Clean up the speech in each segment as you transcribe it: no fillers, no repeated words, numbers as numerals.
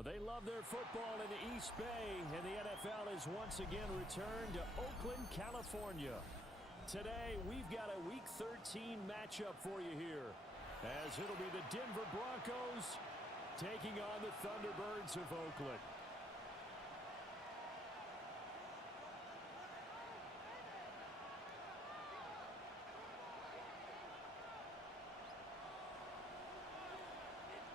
Well, they love their football in the East Bay, and the NFL has once again returned to Oakland, California. Today, we've got a Week 13 matchup for you here, as it'll be the Denver Broncos taking on the Thunderbirds of Oakland.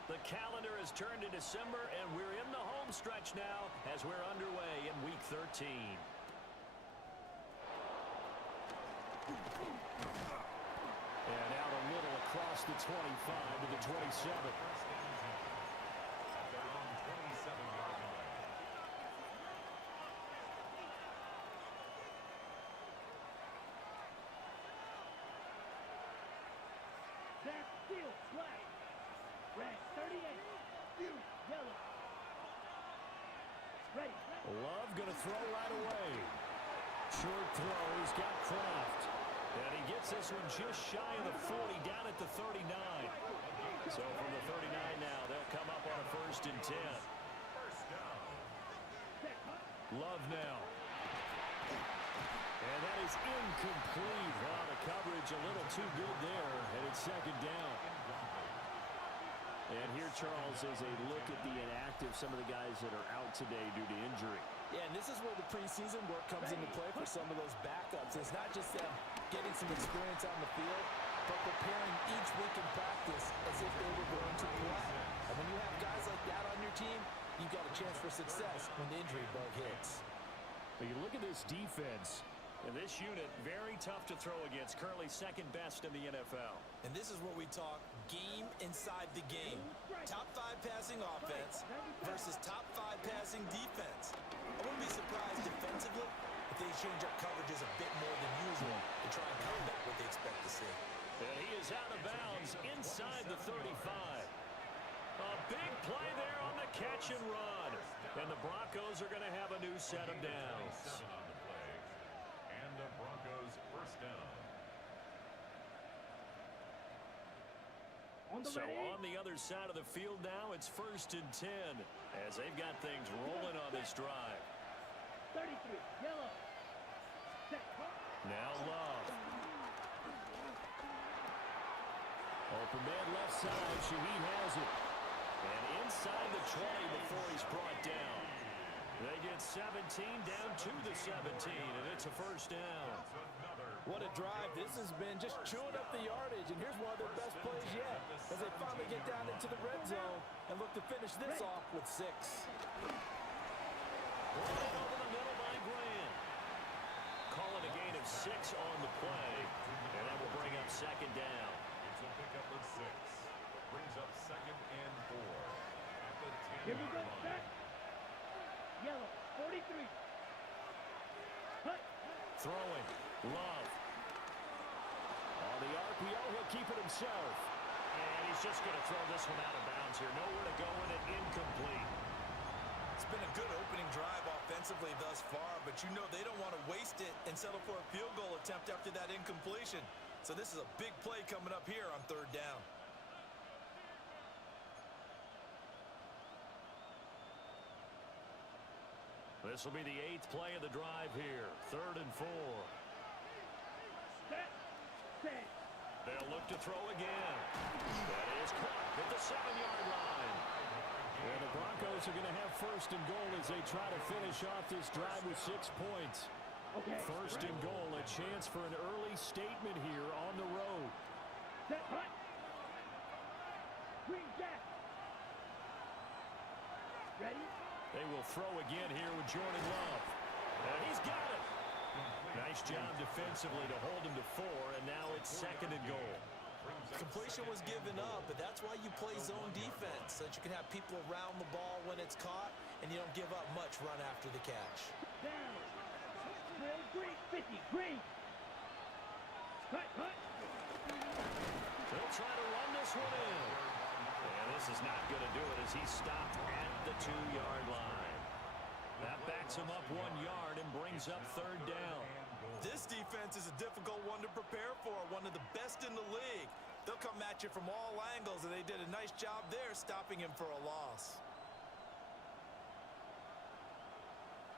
The calendar has turned to December, and we're in the home stretch now as we're underway in Week 13. And out a little across the 25 to the 27. Back field, flag. Red, 38. Yellow. Ready. Love going to throw right away. Short throw. He's got Kraft. And he gets this one just shy of the 40, down at the 39. So from the 39 now, they'll come up on a 1st and 10. Love now. And that is incomplete. Wow, the coverage a little too good there. And it's 2nd down. And here, Charles, is a look at the inactive, some of the guys that are out today due to injury. Yeah, and this is where the preseason work comes into play for some of those backups. It's not just them getting some experience on the field, but preparing each week in practice as if they were going to play. And when you have guys like that on your team, you've got a chance for success when the injury bug hits. But you look at this defense. And this unit, very tough to throw against, currently 2nd best in the NFL. And this is where we talk game inside the game. Top 5 passing offense versus top 5 passing defense. I wouldn't be surprised defensively if they change up coverages a bit more than usual to try and combat what they expect to see. And he is out of bounds inside the 35. A big play there on the catch and run. And the Broncos are going to have a new set of downs. And the Broncos 1st down. So on the other side of the field now, it's 1st and 10 as they've got things rolling on this drive. 33, yellow. Now Love. Open man left side. Shaheed has it. And inside the 20 before he's brought down. They get 17 down to the 17, and it's a 1st down. What a drive. This has been just chewing up the yardage, and here's one of their best plays yet as they finally get down into the red zone and look to finish this off with 6. Right over the middle by Graham. Calling a gain of 6 on the play, and that will bring up 2nd down. It's a pickup of 6. Brings up 2nd and 4 at the 10-yard line. Yellow, 43. Cut. Throwing. Love. On the RPO, he'll keep it himself. And he's just going to throw this one out of bounds here. Nowhere to go with it. Incomplete. It's been a good opening drive offensively thus far, but you know they don't want to waste it and settle for a field goal attempt after that incompletion. So this is a big play coming up here on 3rd down. This will be the 8th play of the drive here. 3rd and 4. They'll look to throw again. That is caught at the 7-yard line. And the Broncos are going to have 1st and goal as they try to finish off this drive with 6 points. 1st and goal, a chance for an early statement here on the road. Green jack. Ready? They will throw again here with Jordan Love. And he's got it. Nice job defensively to hold him to 4, and now it's 2nd and goal. Completion was given up, but that's why you play zone defense, so that you can have people around the ball when it's caught, and you don't give up much run after the catch. Down. Green, 50, green. Cut. They'll try to run this one in. And this is not going to do it as he's stopped at the 2-yard line. That backs him up 1 yard and brings up 3rd down. This defense is a difficult one to prepare for, one of the best in the league. They'll come at you from all angles, and they did a nice job there stopping him for a loss.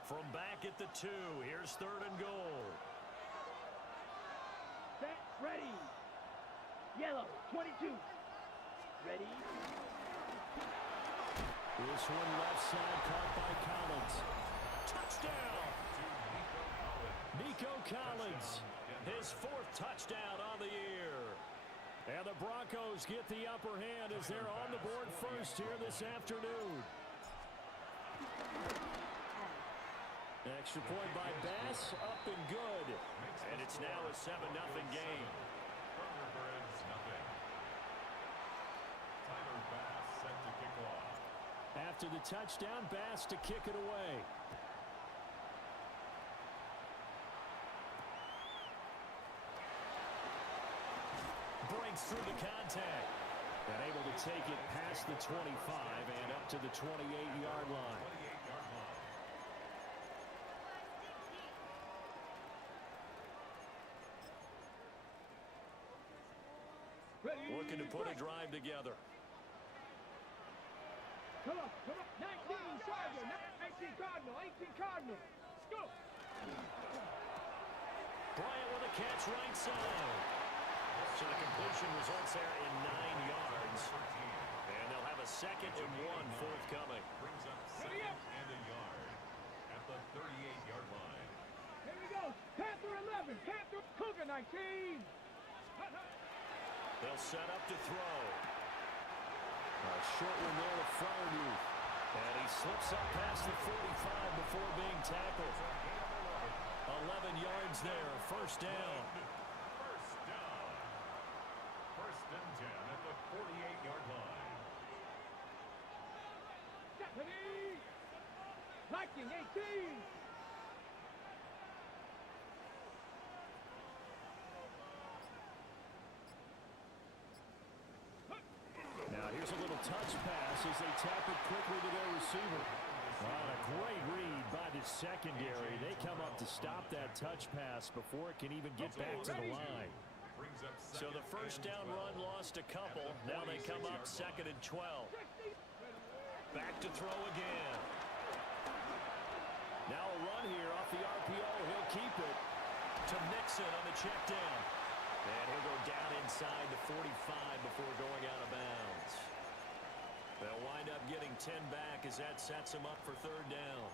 From back at the 2, here's 3rd and goal. Set, ready. Yellow, 22. Ready. This one left side caught by Collins. Touchdown! Nico Collins, his 4th touchdown on the year. And the Broncos get the upper hand as they're on the board first here this afternoon. Extra point by Bass, up and good. And it's now a 7-0 game. After the touchdown, Bass to kick it away. Breaks through the contact. And able to take it past the 25 and up to the 28-yard line. Looking to put a drive together. Come on, come on. 19 Cardinal, 19 Cardinal, 18 Cardinal. Let's go. Bryant with a catch right side. So the completion results there in 9 yards. And they'll have a 2nd and 1 forthcoming. Brings up 2nd and a yard at the 38-yard line. Here we go. Panther 11, Panther Cougar 19. They'll set up to throw. A short one there to Fryermuth. And he slips up past the 45 before being tackled. 11 yards there, 1st down. First down. 1st and 10 at the 48-yard line. Stephanie. Viking 18. Now here's a little touch pass as they tap it quickly to their receiver. A great read by the secondary. They come up to stop that touch pass before it can even get back to the line. So the 1st down run lost a couple. Now they come up 2nd and 12. Back to throw again. Now a run here off the RPO. He'll keep it to Mixon on the check down. And he'll go down inside the 45 before going out of bounds. They'll wind up getting 10 back as that sets him up for 3rd down.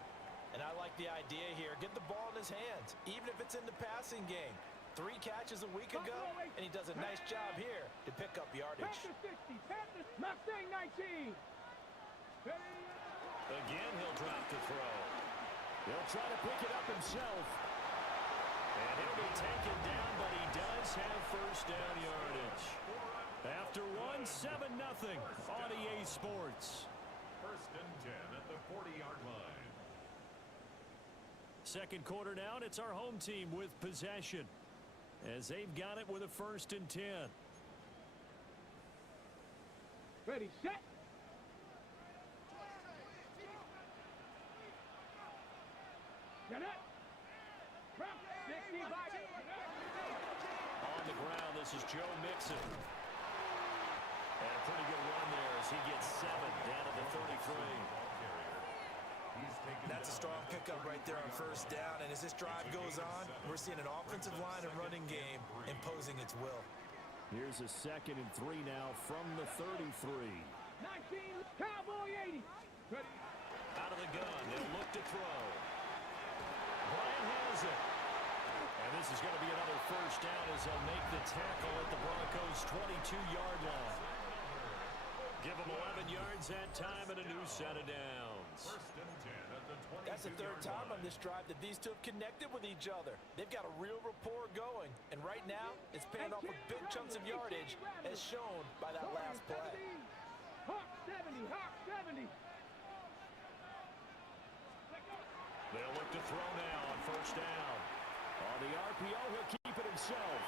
And I like the idea here. Get the ball in his hands, even if it's in the passing game. 3 catches a week ago, and he does a nice job here to pick up yardage. Panther 60, Panther Mustang 19. Again, he'll drop to throw. He'll try to pick it up himself. And he'll be taken down, but he does have 1st down yardage. After 7-0 on EA Sports. 1st and 10 at the 40-yard line. 2nd quarter now, and it's our home team with possession as they've got it with a 1st and 10. Ready, set. Get up. Drop. 65. On the ground, this is Joe Mixon. And a pretty good run there as he gets 7 down at the 33. That's a strong pickup right there on 1st down. And as this drive goes on, we're seeing an offensive line and running game imposing its will. Here's a 2nd and 3 now from the 33. 19, Cowboy 80. Ready. Out of the gun, they'll look to throw. Bryant has it. And this is going to be another 1st down as they'll make the tackle at the Broncos' 22-yard line. Give them 11 yards that time and a new set of downs. 1st and 10 at the 22-yard line. That's the 3rd time on this drive that these two have connected with each other. They've got a real rapport going. And right now, it's paying off with big chunks of yardage, as shown by that last play. Hawk 70, Hawk 70. They'll look to throw now on 1st down. On the RPO, he'll keep it himself.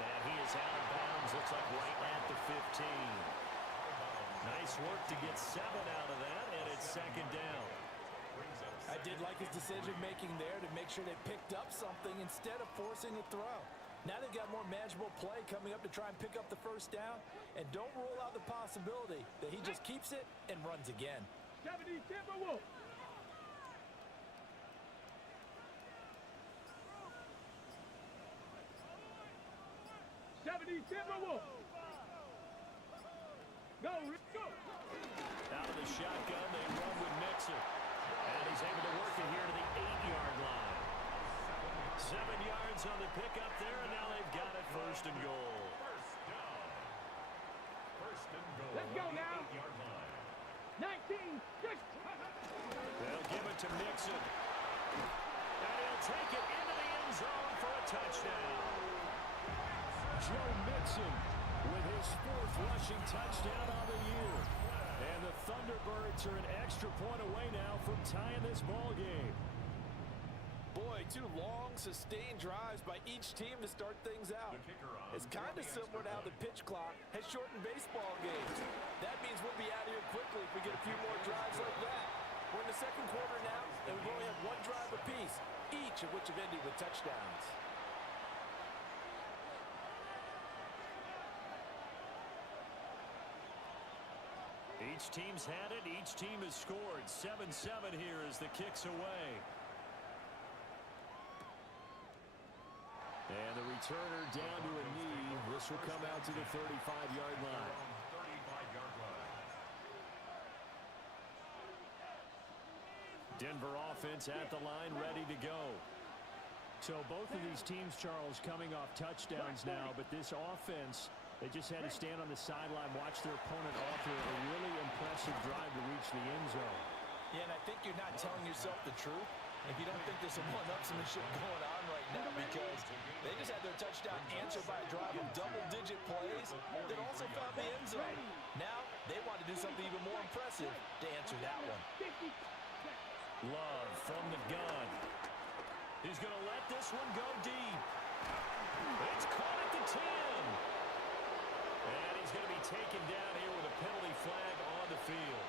And he is out of bounds. Looks like right at the 15. Nice work to get 7 out of that, and it's 2nd down. I did like his decision-making there to make sure they picked up something instead of forcing a throw. Now they've got more manageable play coming up to try and pick up the 1st down, and don't rule out the possibility that he just keeps it and runs again. 70 Timberwolf. Timberwolves. Go, Rick, go. Out of the shotgun, they run with Mixon. And he's able to work it here to the 8-yard line. 7 yards on the pickup there, and now they've got it first and goal. First down. First and goal. Let's go on the now. 8-yard line. 19. Just. They'll give it to Mixon. And he'll take it into the end zone for a touchdown. Joe Mixon with his 4th rushing touchdown on the year. And the Thunderbirds are an extra point away now from tying this ball game. Boy, 2 long, sustained drives by each team to start things out. The kicker on It's kind of similar to how the pitch clock has shortened baseball games. That means we'll be out of here quickly if we get a few more drives like that. We're in the second quarter now, and we've only had 1 drive apiece, each of which have ended with touchdowns. Each team's had it. Each team has scored. 7-7 here as the kick's away. And the returner down to a knee. This will come out to the 35-yard line. 35-yard line. Denver offense at the line, ready to go. So both of these teams, Charles, coming off touchdowns now, but this offense, they just had to stand on the sideline, watch their opponent author a really impressive drive to reach the end zone. Yeah, and I think you're not telling yourself the truth if you don't think there's some one-upsmanship going on right now, because they just had their touchdown answered by a drive of double-digit plays that also found the end zone. Now they want to do something even more impressive to answer that one. Love from the gun. He's going to let this one go deep. It's caught at the 10. And he's going to be taken down here with a penalty flag on the field.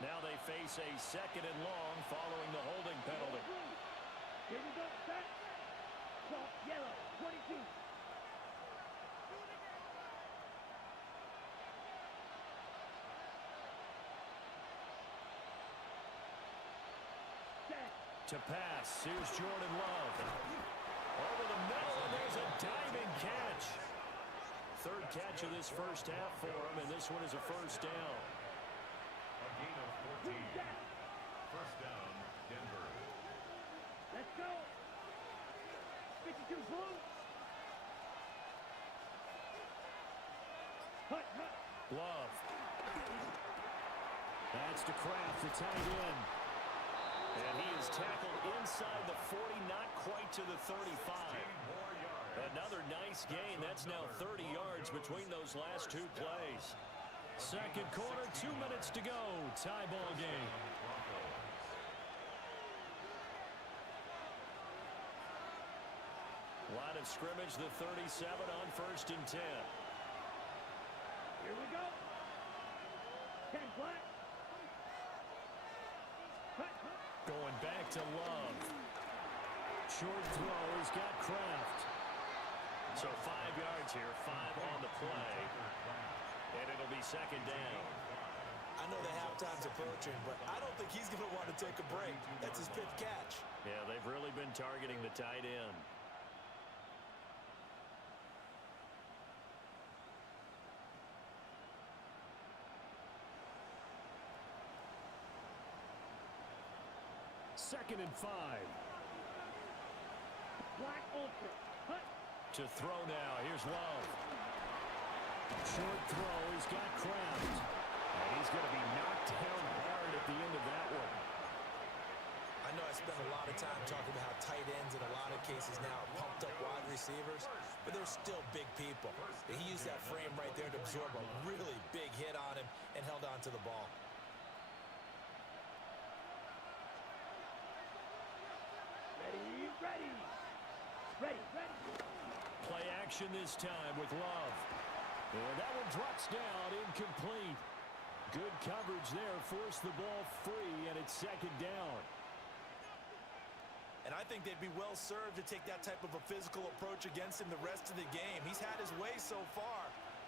Now they face a 2nd and long following the holding penalty. Here we go, set. Chalk, yellow, 22. Set. To pass, here's Jordan Love. Over the middle, and there's a diving catch. 3rd catch of this first half for him, and this one is a first down. A gain of 14. First down, Denver. Let's go. 52 blue. Hut, hut. Love. That's to Kraft, the tight end. And he is tackled inside the 40, not quite to the 35. 10 more yards. Another nice gain. That's now 30 yards between those last 2 plays. Second quarter, 2 minutes to go. Tie ball game. Line of scrimmage, the 37 on 1st and 10. Here we go. 10 flat. Hut, hut. Going back to Love. Short throw, he's got Kraft. So 5 yards here, 5 on the play. And it'll be 2nd down. I know the halftime's approaching, but I don't think he's going to want to take a break. That's his 5th catch. Yeah, they've really been targeting the tight end. Second and 5. Black ultra. Hut. To throw now, here's Love. Short throw, he's got Kraft. And he's going to be knocked down hard at the end of that one. I know I spend a lot of time talking about how tight ends in a lot of cases now are pumped up wide receivers, but they're still big people. And he used that frame right there to absorb a really big hit on him and held on to the ball. Ready, ready. Ready, ready. Play action this time with Love. And that one drops down, incomplete. Good coverage there, forced the ball free, and it's 2nd down. And I think they'd be well served to take that type of a physical approach against him the rest of the game. He's had his way so far,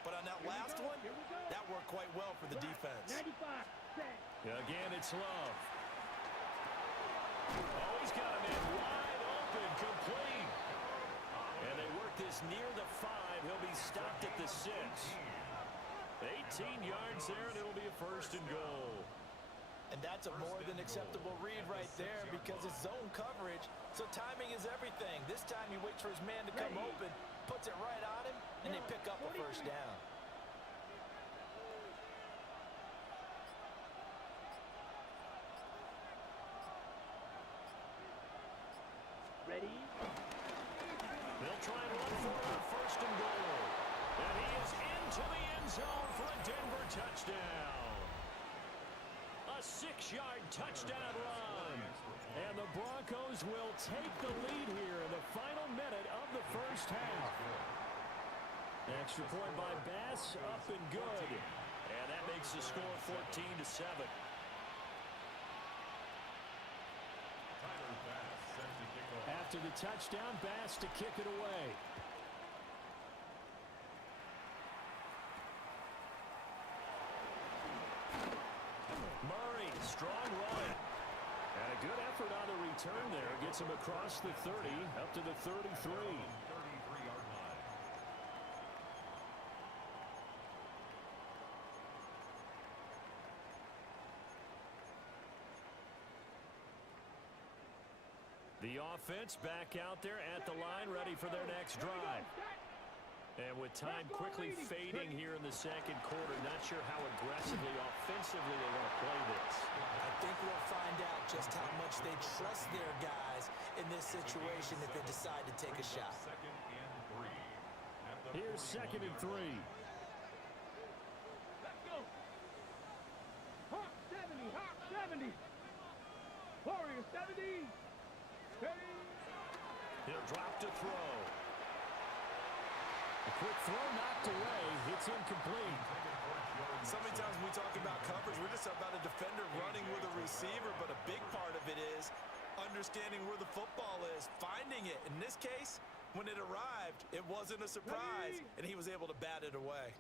But on that last one, that worked quite well for the defense. 95, set. Again, it's Love. Oh, he's got him in wide open, complete. And they work this near the 5. He'll be stopped at the 6. 18 yards there, and it'll be a first and goal. And that's a more than acceptable read right there because it's zone coverage, so timing is everything. This time he waits for his man to come open, puts it right on him, and they pick up a first down. Ready? They'll try and run for it on first and goal. And he is into the end zone for a Denver touchdown. A 6-yard touchdown run. And the Broncos will take the lead here in the final minute of the first half. Extra point by Bass, up and good. And that makes the score 14-7. After the touchdown, Bass to kick it away. Murray, strong run. And a good effort on the return there. Gets him across the 30, up to the 33. 33-yard line. The offense back out there at the line, ready for their next drive. And with time quickly fading here in the second quarter, not sure how aggressively, offensively they want to play this. I think we'll find out just how much they trust their guys in this situation if they decide to take a shot. Second and 3. At the Here's second and 3. Let's go. Hawk 70, Hawk 70. Warrior 70. Ready? He'll drop to throw. A quick throw knocked away. It's incomplete. So many times when we talk about coverage, we're just about a defender running with a receiver, but a big part of it is understanding where the football is, finding it. In this case, when it arrived, it wasn't a surprise, and he was able to bat it away.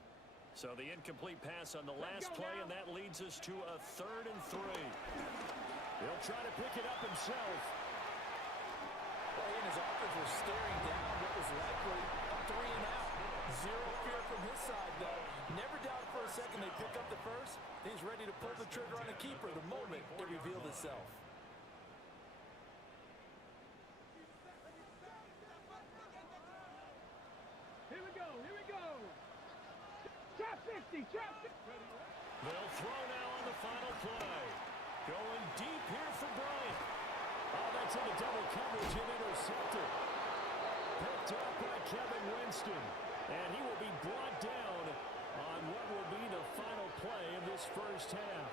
So the incomplete pass on the last play, and that leads us to a 3rd and 3. He'll try to pick it up himself. Well, he and his offense were staring down what was likely a 3 and out. Zero fear from his side, though. Never doubted for a second they pick up the first. He's ready to pull the trigger on a keeper the moment it revealed itself. Here we go, here we go. Trap 50, trap 50. They'll throw now on the final play. Going deep here for Bryant. Oh, that's into double coverage and intercepted. Picked up by Kevin Winston. And he will be brought down on what will be the final play of this first half.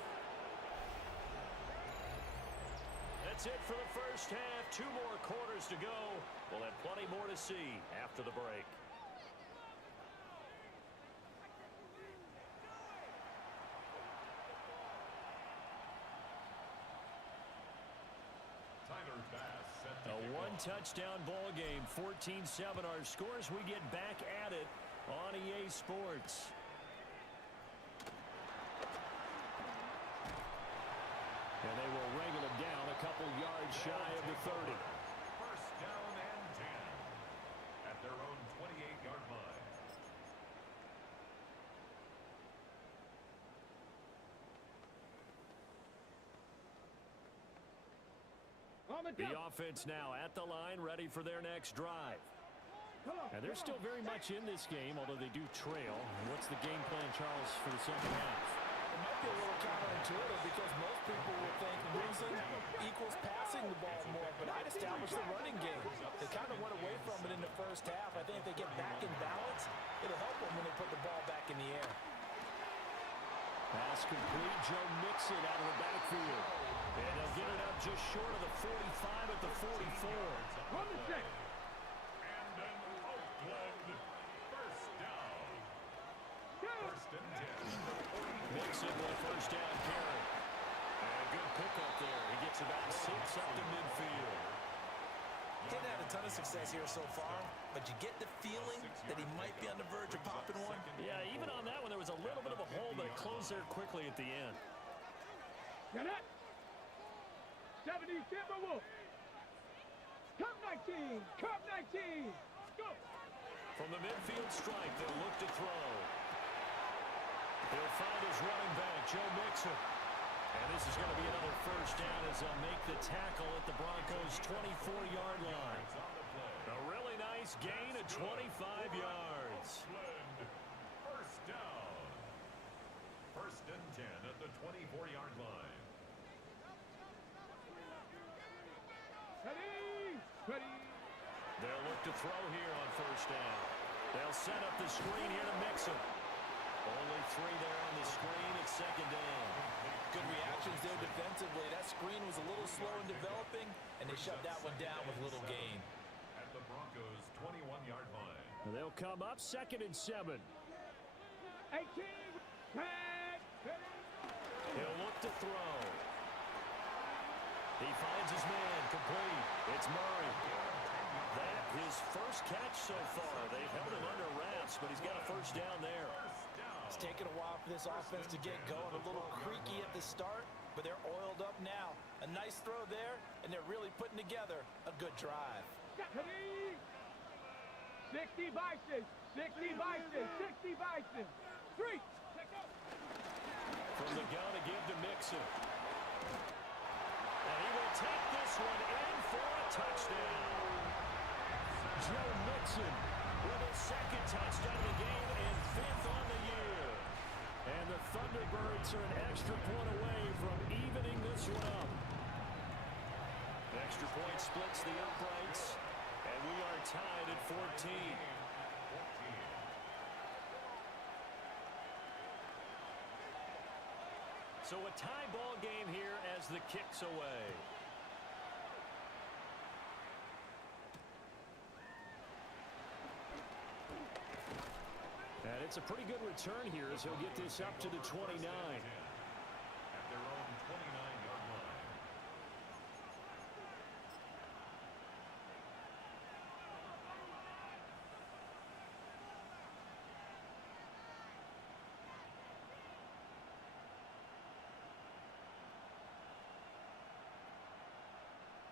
That's it for the first half. 2 more quarters to go. We'll have plenty more to see after the break. A one-touchdown ball game, 14-7 our scores. We get back at it on EA Sports. And they will wrangle him down a couple yards shy of the 30. First down and 10 at their own 28-yard line. The offense now at the line, ready for their next drive. And they're still very much in this game, although they do trail. What's the game plan, Charles, for the second half? It might be a little counterintuitive because most people would think losing equals passing the ball more, but I'd establish the running game. They kind of went away from it in the first half. I think if they get back in balance, it'll help them when they put the ball back in the air. Pass complete. Joe Mixon out of the backfield. And they'll get it up just short of the 45 at the 44. On the check. And an Oakland first down. First and 10. Mixon with a first down carry. And a good pickup there. He gets about 6 up to midfield. Getting out of ton of success here so far, but you get the feeling that he might be on the verge of popping one. Yeah, even on that one, there was a little bit of a hole that closed there quickly at the end. Get it. 70 Timberwolves. Cup 19. Cup 19. Go. From the midfield strike, they'll look to throw. He'll find his running back, Joe Mixon. And this is going to be another first down as they'll make the tackle at the Broncos' 24-yard line. A really nice gain of 25 yards. First down. First and 10 at the 24-yard line. Ready. Ready. They'll look to throw here on first down. They'll set up the screen here to Mixon. Only 3 there on the screen at second down. Good reactions there defensively. That screen was a little slow in developing, and they shut that one down with little gain. At the Broncos' 21-yard line. They'll come up 2nd and 7. 18. Tag. He'll look to throw. He finds his man complete. It's Murray. That his first catch so far. They've held him under wraps, but he's got a first down there. It's taken a while for this offense to get going. A little creaky at the start, but they're oiled up now. A nice throw there, and they're really putting together a good drive. Ready. 60 Bison. 60 Bison. 60 Bison. 3. From the gun to give to Mixon. And he will take this one in for a touchdown. Joe Mixon with his 2nd touchdown of the game and 5th on the year. And the Thunderbirds are an extra point away from evening this one up. Extra point splits the uprights, and we are tied at 14. So a tie ball game here as the kick's away. And it's a pretty good return here as he'll get this up to the 29. At their own 29-yard line.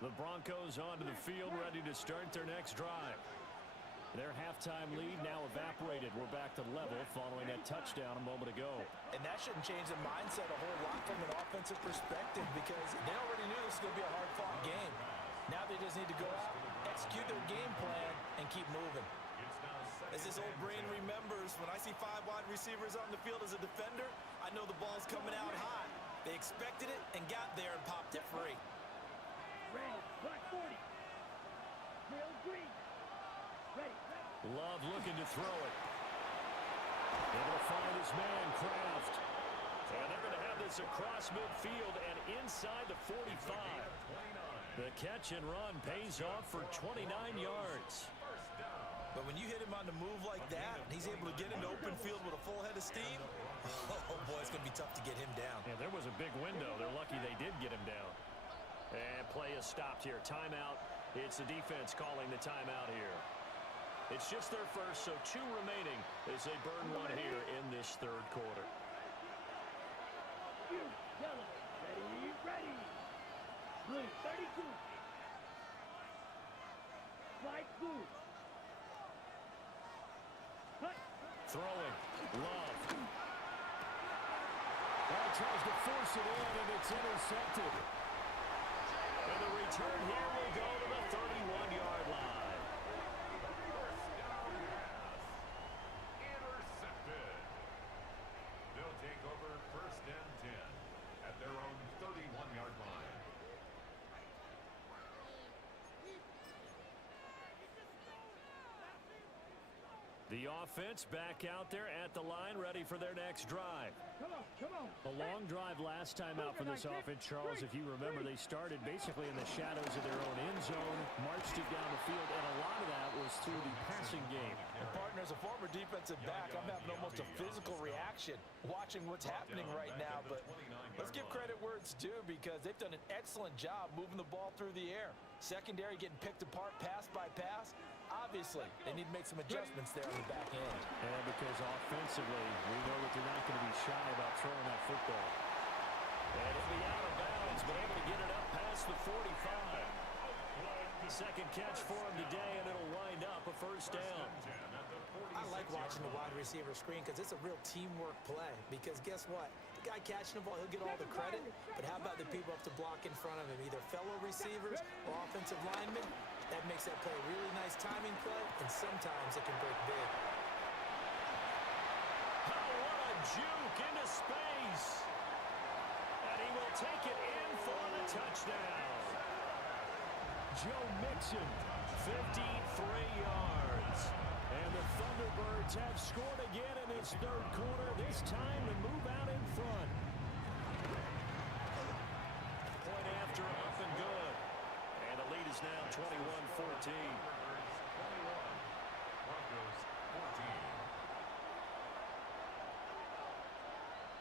The Broncos onto the field, ready to start their next drive. Their halftime lead now evaporated. We're back to level following that touchdown a moment ago. And that shouldn't change the mindset a whole lot from an offensive perspective because they already knew this was going to be a hard-fought game. Now they just need to go out, execute their game plan, and keep moving. As this old brain remembers, when I see 5 wide receivers on the field as a defender, I know the ball's coming out hot. They expected it and got there and popped it free. Ready. Black 40. Bill Green. Ready. Love looking to throw it. Able to find his man, Kraft. And they're going to have this across midfield and inside the 45. The catch and run pays off for 29 yards. But when you hit him on the move like that, and he's able to get into open field with a full head of steam, oh boy, it's going to be tough to get him down. Yeah, there was a big window. They're lucky they did get him down. And play is stopped here. Timeout. It's the defense calling the timeout here. It's just their first, so 2 remaining as they burn one here in this third quarter. Yellow. Ready. Ready. Blue 32. Light blue. Cut. Throwing. Love. Well, tries to force it in, and it's intercepted. And the return here will go to the 31-yard line. Intercepted. They'll take over first and 10 at their own 31-yard line. The offense back out there at the line, ready for their next drive. Come on. Come on. A long drive last time out for this offense, Charles. If you remember, they started basically in the shadows of their own end zone, marched it down the field, and a lot of that was through the passing game. And partner, as a former defensive back, I'm having almost a physical reaction watching what's happening right now. But let's give credit where it's due because they've done an excellent job moving the ball through the air. Secondary getting picked apart pass by pass. Obviously, they need to make some adjustments there on the back end. And because offensively, we know that they're not going to be shy about throwing that football. And it'll be out of bounds, but able to get it up past the 45. Second catch for him today, and it'll wind up a first down. I like watching the wide receiver screen because it's a real teamwork play. Because guess what? The guy catching the ball, he'll get all the credit. But how about the people up to block in front of him? Either fellow receivers or offensive linemen. That makes that play a really nice timing play, and sometimes it can break big. Oh, what a juke into space. And he will take it in for the touchdown. Joe Mixon, 53 yards. And the Thunderbirds have scored again in this third quarter, this time to move out in front. Point after, up and good. And the lead is now 21-14.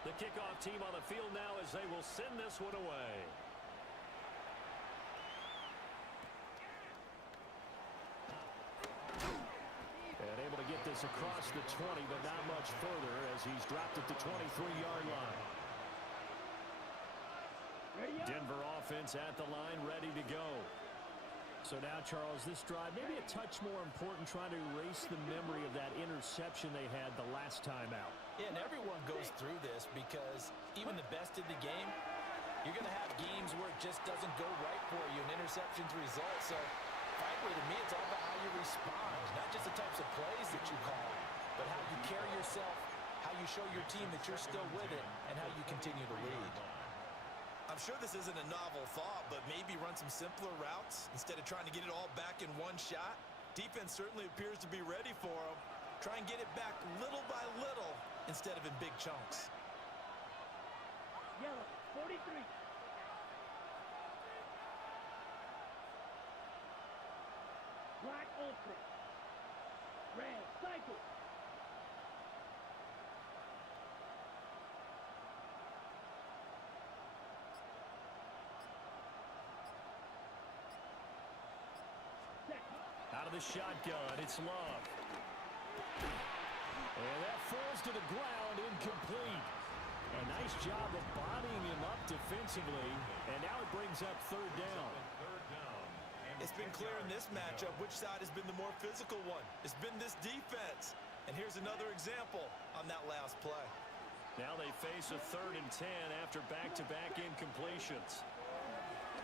The kickoff team on the field now as they will send this one away. And able to get this across the 20, but not much further as he's dropped at the 23-yard line. Denver offense at the line, ready to go. So now, Charles, this drive maybe a touch more important, trying to erase the memory of that interception they had the last time out. Yeah, and everyone goes through this because even the best in the game, you're going to have games where it just doesn't go right for you, and interceptions result. So, frankly, to me, it's all about how you respond, not just the types of plays that you call, but how you carry yourself, how you show your team that you're still with it, and how you continue to lead. I'm sure this isn't a novel thought, but maybe run some simpler routes instead of trying to get it all back in one shot. Defense certainly appears to be ready for them. Try and get it back little by little instead of in big chunks. Yellow, 43. Black ultra. Red cycle. Out of the shotgun, it's Love. And that falls to the ground, incomplete. A nice job of bodying him up defensively, and now it brings up third down. It's been clear in this matchup which side has been the more physical one. It's been this defense. And here's another example on that last play. Now they face a 3rd and 10 after back-to-back incompletions.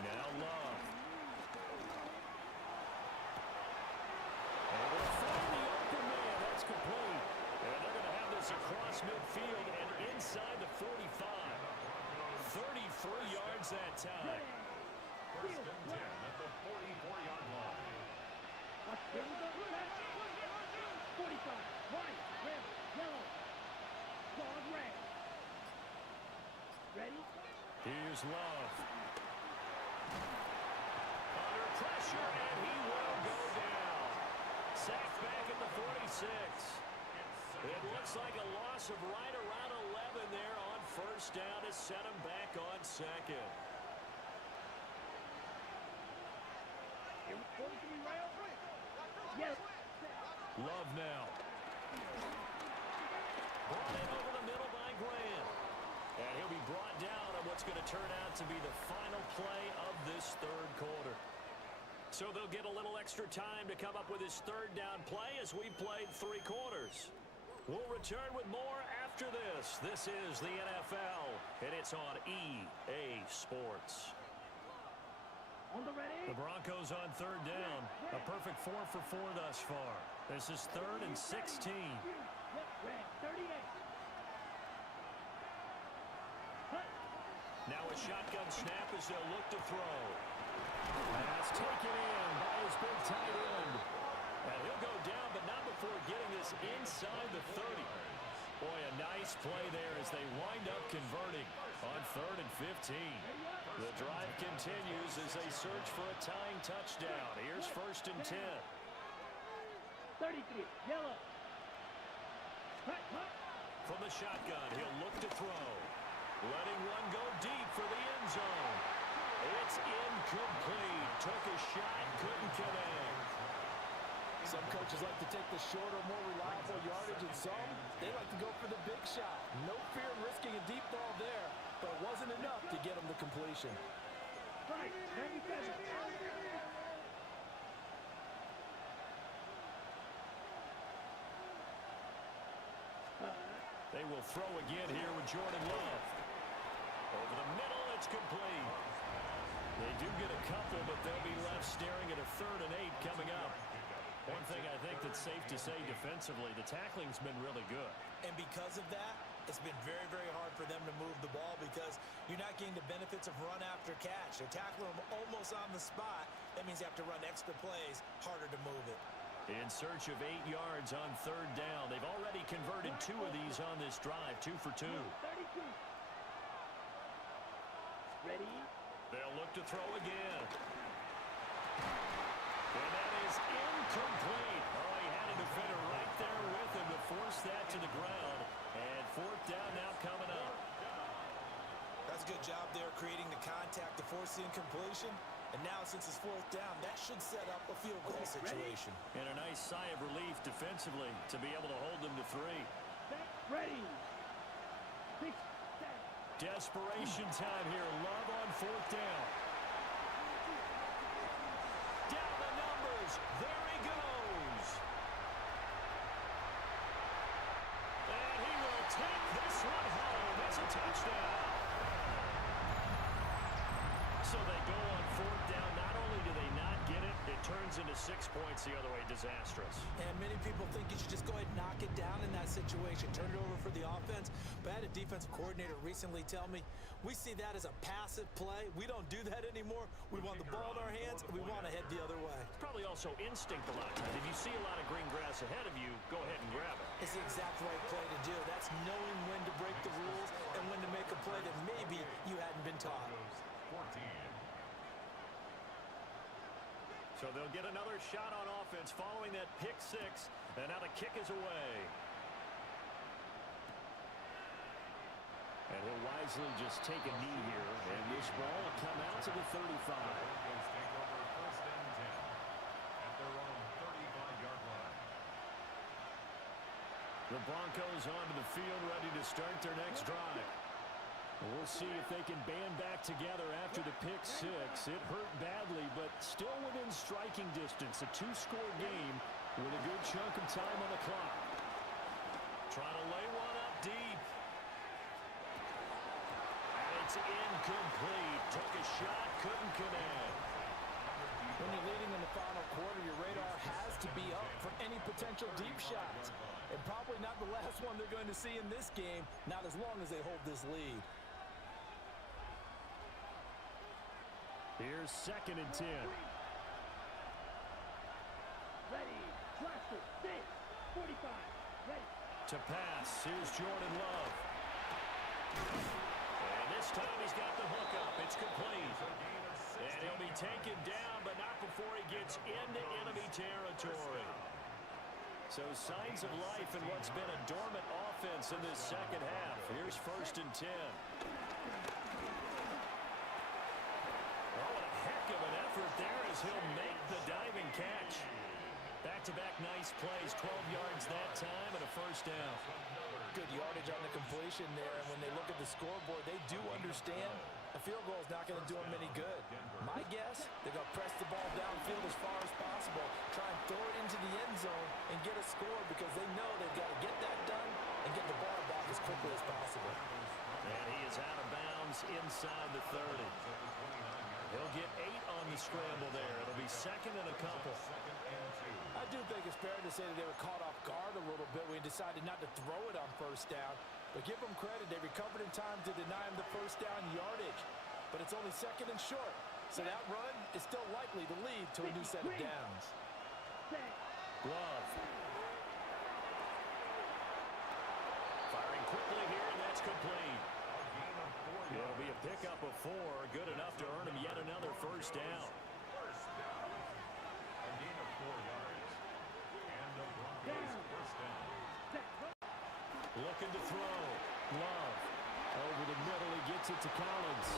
Now Love. Able to find the open man. That's complete. And they're going to have this across midfield and inside the 45. 33 yards that time. First and 10 at the 44-yard line. Watch, here we go. 45, white, red, yellow. Dog red. Ready? Here's Love. Under pressure, and he will go down. Sacked back at the 46. It looks like a loss of right around 11 there on first down to set him back on second. Yes. Love now. Brought in over the middle by Grant. And he'll be brought down on what's going to turn out to be the final play of this third quarter. So they'll get a little extra time to come up with his third down play as we played 3 quarters. We'll return with more after this. This is the NFL, and it's on EA Sports. On the ready. The Broncos on third down. A perfect 4 for 4 thus far. This is 3rd and 16. Red, 38. Now a shotgun snap as they'll look to throw. That's taken in by his big tight end. And he'll go down, but not before getting this inside the 30. Boy, a nice play there as they wind up converting on 3rd and 15. The drive continues as they search for a tying touchdown. Here's 1st and 10. 33, yellow. From the shotgun, he'll look to throw. Letting one go deep for the end zone. It's incomplete. Took a shot, couldn't connect. Some coaches like to take the shorter, more reliable yardage, and some, they like to go for the big shot. No fear in risking a deep ball there, but it wasn't enough to get them the completion. Right, 97. They will throw again here with Jordan Love. Over the middle, it's complete. They do get a couple, but they'll be left staring at a 3rd and 8 coming up. One thing I think that's safe to say defensively, the tackling's been really good. And because of that, it's been very, very hard for them to move the ball because you're not getting the benefits of run after catch. They're tackling them almost on the spot. That means you have to run extra plays, harder to move it. In search of 8 yards on 3rd down. They've already converted 2 of these on this drive, 2 for 2. 32. Ready? They'll look to throw again. And that is incomplete. Oh, he had a defender right there with him to force that to the ground. And 4th down now coming up. That's a good job there creating the contact to force the incompletion. And now since it's 4th down, that should set up a field goal situation. And a nice sigh of relief defensively to be able to hold them to 3. Ready. 6, 7. Desperation time here. Love on 4th down. Down the numbers. There he goes. And he will take this one home. That's a touchdown. So they go on 4th down. Not only do they not get it, it turns into 6 points the other way. Disastrous. And many people think you should just go ahead and knock it down in that situation. Turn it over for the offense. But I had a defensive coordinator recently tell me, we see that as a passive play. We don't do that anymore. We want the ball in our hands, and we want to head the other way. It's probably also instinct a lot of times. If you see a lot of green grass ahead of you, go ahead and grab it. It's the exact right play to do. That's knowing when to break the rules and when to make a play that maybe you hadn't been taught. 14. So they'll get another shot on offense following that pick 6. And now the kick is away. And he'll wisely just take a knee here. And this ball will come out to the 35. Broncos take over 1st and 10 at their own 35-yard line. The Broncos onto the field ready to start their next drive. We'll see if they can band back together after the pick 6. It hurt badly, but still within striking distance. A 2-score game with a good chunk of time on the clock. Trying to lay one up deep. And it's incomplete. Took a shot, couldn't connect. When you're leading in the final quarter, your radar has to be up for any potential deep shots. And probably not the last one they're going to see in this game, not as long as they hold this lead. Here's 2nd and 10. Ready. Blast it. 6. 45. Ready. To pass, here's Jordan Love. And this time he's got the hook up. It's complete. And he'll be taken down, but not before he gets into enemy territory. So signs of life in what's been a dormant offense in this second half. Here's 1st and 10. Oh, a heck of an effort there as he'll make the diving catch. Back-to-back nice plays, 12 yards that time and a 1st down. Good yardage on the completion there, and when they look at the scoreboard, they do understand a field goal is not going to do them any good. My guess, they're going to press the ball downfield as far as possible, try and throw it into the end zone and get a score because they know they've got to get that done and get the ball back as quickly as possible. And he is out of bounds inside the 30. He'll get 8 on the scramble there. It'll be 2nd and a couple. I do think it's fair to say that they were caught off guard a little bit when he decided not to throw it on 1st down. But give them credit, they recovered in time to deny him the 1st down yardage. But it's only 2nd and short. So that run is still likely to lead to a new set of downs. Love. Firing quickly here, and that's complete. It'll be a pickup of 4, good enough to earn him yet another 1st down. A gain of 4 yards. And the Broncos 1st down. Looking to throw. Love. Over the middle, he gets it to Collins.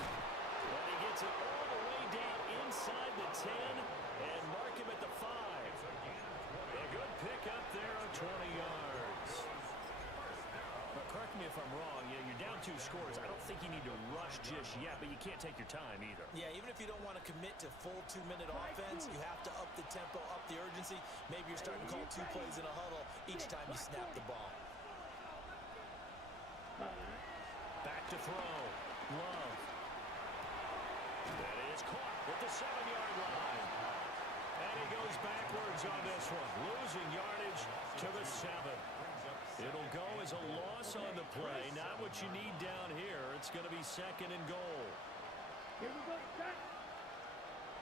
And he gets it all the way down inside the 10 and mark him at the 5. A good pick up there of 20 yards. But correct me if I'm wrong. Yeah, you're down 2 scores. I don't think you need to rush just yet, but you can't take your time either. Yeah, even if you don't want to commit to full 2-minute offense, you have to up the tempo, up the urgency. Maybe you're starting to call 2 plays in a huddle each time you snap the ball. Back to throw. Love. That is caught at the 7-yard line. And he goes backwards on this one, losing yardage to the 7. It'll go as a loss on the play. Not what you need down here. It's going to be 2nd and goal. Here we go, set.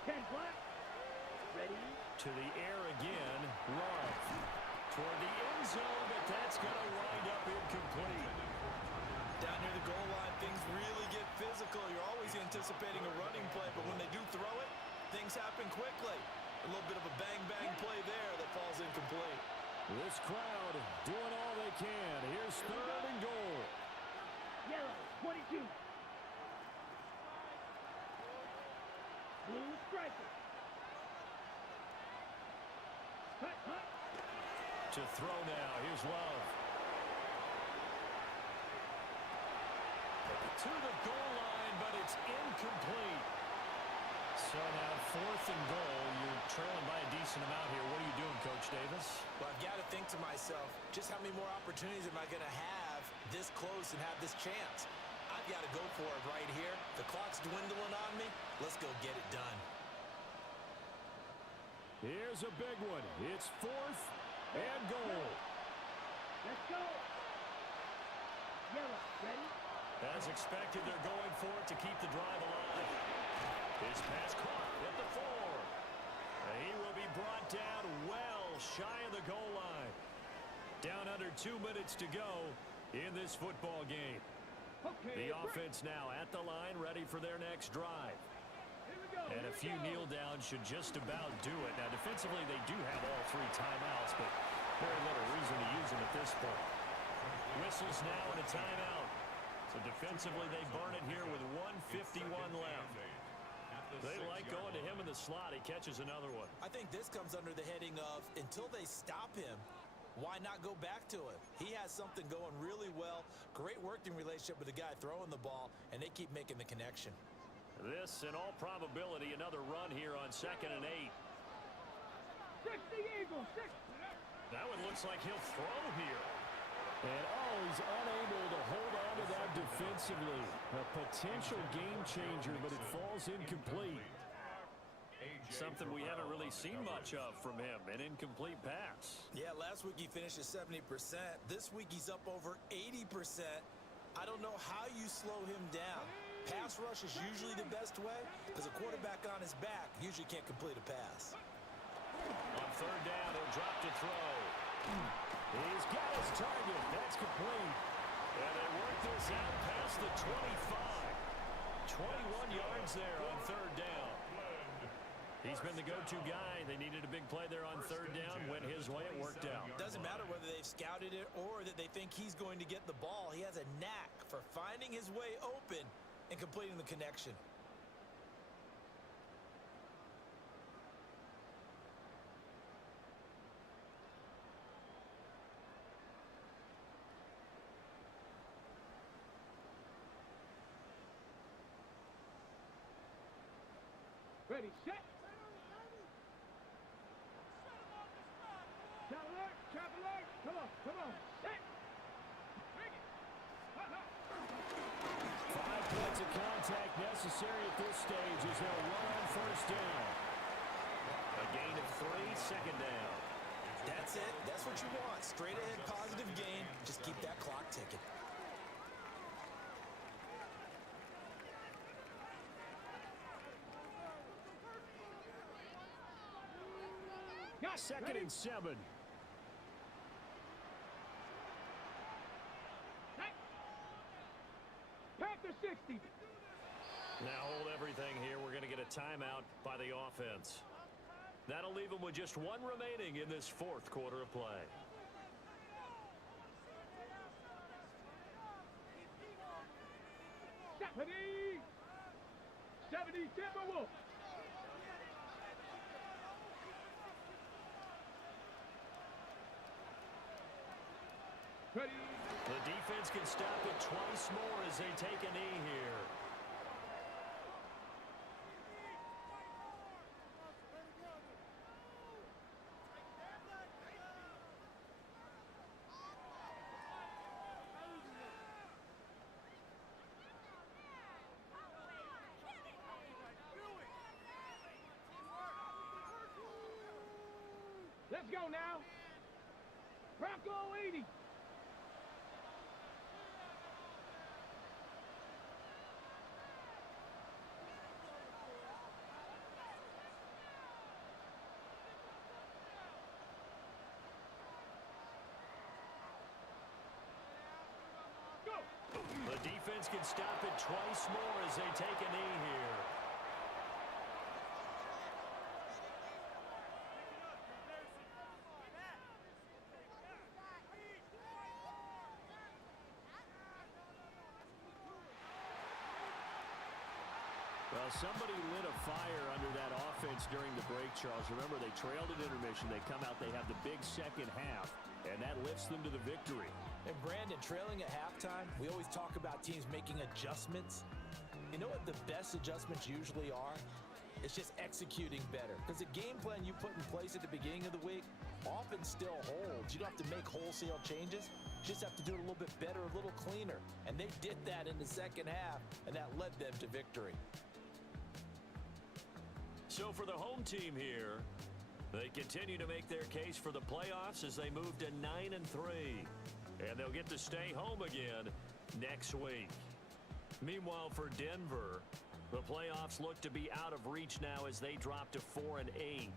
10 flat. Ready. To the air again. Love. Toward the end zone, but that's going to wind up incomplete. Down near the goal line, things really get physical. You're always anticipating a running play, but when they do throw it, things happen quickly. A little bit of a bang-bang play there that falls incomplete. This crowd doing all they can. Here's 3rd and goal. Yellow, 22. Blue striker. Hut, hut. To throw now. Here's Love. To the goal line, but it's incomplete. So now 4th and goal. You're trailing by a decent amount here. What are you doing, Coach Davis? Well, I've got to think to myself, just how many more opportunities am I going to have this close and have this chance? I've got to go for it right here. The clock's dwindling on me. Let's go get it done. Here's a big one. It's 4th and goal. Let's go. Yellow, ready. As expected, they're going for it to keep the drive alive. His pass caught at the 4. He will be brought down well shy of the goal line. Down under 2 minutes to go in this football game. Okay. The offense now at the line, ready for their next drive. Here we go. And a few kneel downs should just about do it. Now, defensively, they do have all 3 timeouts, but very little reason to use them at this point. Whistles now and a timeout. So defensively, they burn it here with 1:51 left. They like going to him in the slot. He catches another one. I think this comes under the heading of, until they stop him, why not go back to him? He has something going really well. Great working relationship with the guy throwing the ball, and they keep making the connection. This, in all probability, another run here on 2nd and 8. 60 Eagles, 6. That one looks like he'll throw here. And he's unable to hold on to that defensively. A potential game changer, but it falls incomplete. Something we haven't really seen much of from him, an incomplete pass. Yeah, last week he finished at 70%. This week he's up over 80%. I don't know how you slow him down. Pass rush is usually the best way because a quarterback on his back usually can't complete a pass. On 3rd down, he'll drop to throw. He's got his target. That's complete. And they work this out past the 25. 21 yards there on 3rd down. He's been the go-to guy. They needed a big play there on 3rd down. Went his way. It worked out. Doesn't matter whether they've scouted it or that they think he's going to get the ball. He has a knack for finding his way open and completing the connection. Ready, set. Traveler, traveler. Come on, set. Bring it. Ha, ha. 5 points of contact necessary at this stage as they'll run on 1st down. A gain of 3, 2nd down. That's it. That's what you want. Straight ahead positive gain. Just keep that clock ticking. Got 2nd and 7. Panther 60. Now hold everything here. We're going to get a timeout by the offense. That'll leave them with just 1 remaining in this 4th quarter of play. Stephanie. up. Ready. The defense can stop it twice more as they take a knee here. Let's go now. Bronco 80. The defense can stop it twice more as they take a knee here. Well, somebody lit a fire under that offense during the break, Charles. Remember, they trailed at intermission. They come out, they have the big second half, and that lifts them to the victory. And Brandon, trailing at halftime, we always talk about teams making adjustments. You know what the best adjustments usually are? It's just executing better. Because the game plan you put in place at the beginning of the week often still holds. You don't have to make wholesale changes. You just have to do it a little bit better, a little cleaner. And they did that in the second half, and that led them to victory. So for the home team here, they continue to make their case for the playoffs as they move to 9-3. And they'll get to stay home again next week. Meanwhile, for Denver, the playoffs look to be out of reach now as they drop to 4-8.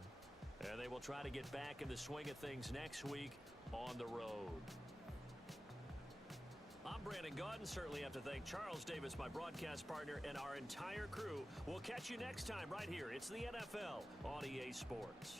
And they will try to get back in the swing of things next week on the road. I'm Brandon Gaudin. Certainly have to thank Charles Davis, my broadcast partner, and our entire crew. We'll catch you next time right here. It's the NFL on EA Sports.